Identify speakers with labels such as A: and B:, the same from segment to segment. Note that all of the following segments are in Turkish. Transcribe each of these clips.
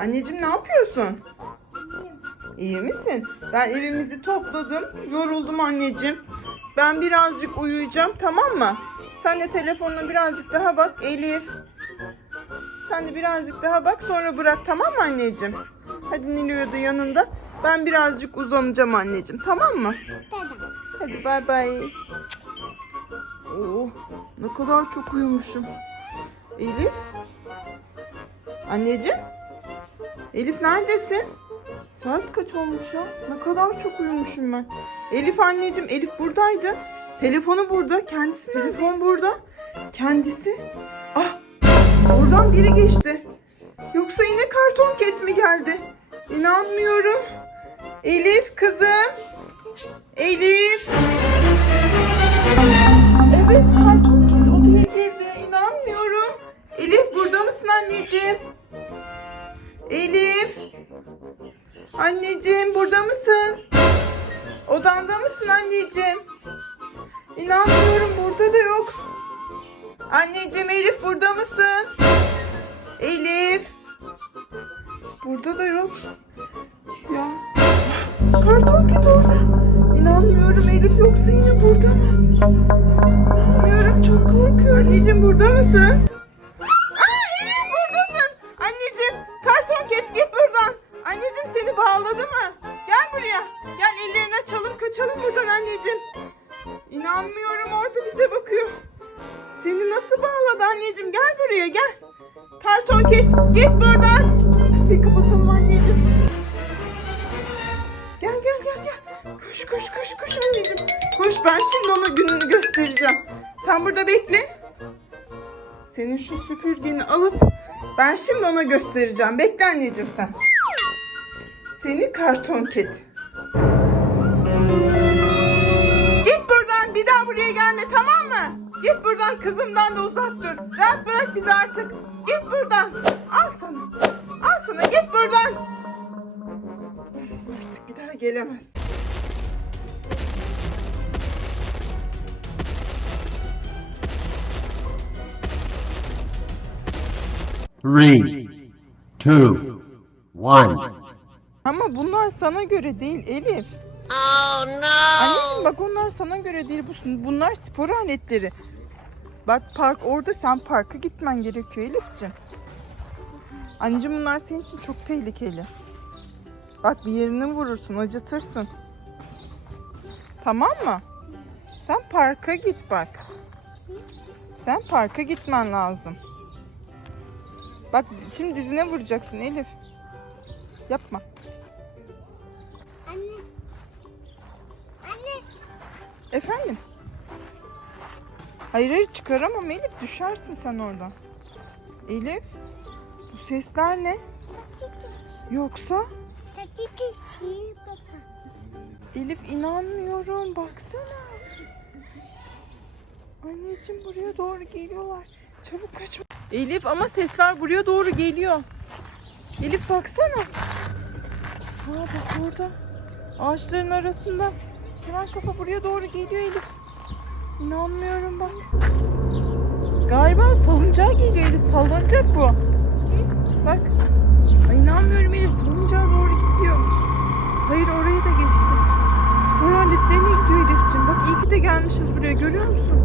A: Anneciğim ne yapıyorsun? İyi misin? Ben evimizi topladım. Yoruldum anneciğim. Ben birazcık uyuyacağım tamam mı? Sen de telefonuna birazcık daha bak Elif. Sen de birazcık daha bak sonra bırak tamam mı anneciğim? Hadi Nilo'ya da yanında. Ben birazcık uzanacağım anneciğim tamam mı?
B: Tamam.
A: Hadi bay bay. Oo, ne kadar çok uyumuşum. Elif? Anneciğim? Elif neredesin? Saat kaç olmuş ya? Ne kadar çok uyumuşum ben. Elif anneciğim, Elif buradaydı. Telefonu burada, kendisi Telefon burada. Kendisi. Ah, oradan biri geçti. Yoksa yine karton ket mi geldi? İnanmıyorum. Elif kızım. Elif. Anneciğim? Elif. Anneciğim burada mısın? Odanda mısın anneciğim? İnanmıyorum burada da yok. Anneciğim Elif burada mısın? Elif. Burada da yok. Ya. Karton ket orada. İnanmıyorum Elif yoksa yine burada mı? İnanmıyorum çok korkuyorum. Anneciğim burada mısın? Kaçalım buradan anneciğim. İnanmıyorum orada bize bakıyor. Seni nasıl bağladı anneciğim? Gel buraya gel. Karton ket git buradan. Kapıyı kapatalım anneciğim. Gel gel gel gel. Koş koş koş koş anneciğim. Koş ben şimdi ona gününü göstereceğim. Sen burada bekle. Senin şu süpürgeni alıp ben şimdi ona göstereceğim. Bekle anneciğim sen. Seni karton ket. Tamam mı? Git buradan kızımdan da uzak dur. Rahat bırak bizi artık. Git buradan. Al sana. Al sana git buradan. Artık bir daha gelemez.
C: Three, two, one.
A: Ama bunlar sana göre değil Elif.
B: Oh no.
A: Bak onlar sana göre değil. Bu- Bunlar spor aletleri. Bak park orada sen parka gitmen gerekiyor Elif'ciğim. Anneciğim bunlar senin için çok tehlikeli. Bak bir yerini vurursun, acıtırsın. Tamam mı? Sen parka git bak. Sen parka gitmen lazım. Bak şimdi dizine vuracaksın Elif. Yapma. Efendim? Hayır hayır çıkaramam Elif düşersin sen oradan. Elif bu sesler ne? Yoksa. Elif inanmıyorum baksana. Anneciğim buraya doğru geliyorlar. Çabuk kaç. Elif ama sesler buraya doğru geliyor. Elif baksana. Aa bak orada. Ağaçların arasında. Siren kafa buraya doğru geliyor Elif. İnanmıyorum bak. Galiba salıncağa geliyor Elif. Sallanacak bu. Bak. Ay inanmıyorum Elif. Salıncağa doğru gidiyor. Hayır orayı da geçti. Spor aletlerine gidiyor Elif'ciğim. Bak iyi ki de gelmişiz buraya görüyor musun?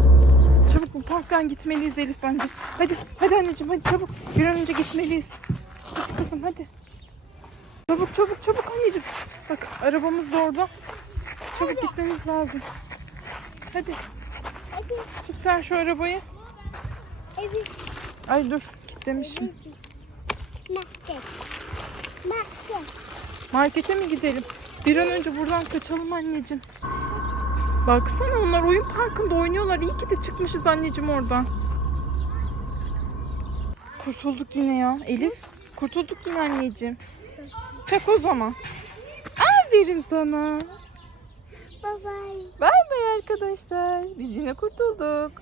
A: Çabuk bu parktan gitmeliyiz Elif bence. Hadi hadi anneciğim hadi çabuk. Bir an önce gitmeliyiz. Hadi kızım hadi. Çabuk çabuk çabuk anneciğim. Bak arabamız da orada. Çabuk gitmemiz lazım. Hadi
B: Hadi.
A: tut sen şu arabayı. Ay dur kilitlemişim.
B: Market. Market.
A: Markete mi gidelim? Bir an önce buradan kaçalım anneciğim. Baksana onlar oyun parkında oynuyorlar. İyi ki de çıkmışız anneciğim oradan. Kurtulduk yine ya. Elif kurtulduk yine anneciğim. Çak o zaman. Aferin sana.
B: Bye bye.
A: Bay bay arkadaşlar. Biz yine kurtulduk.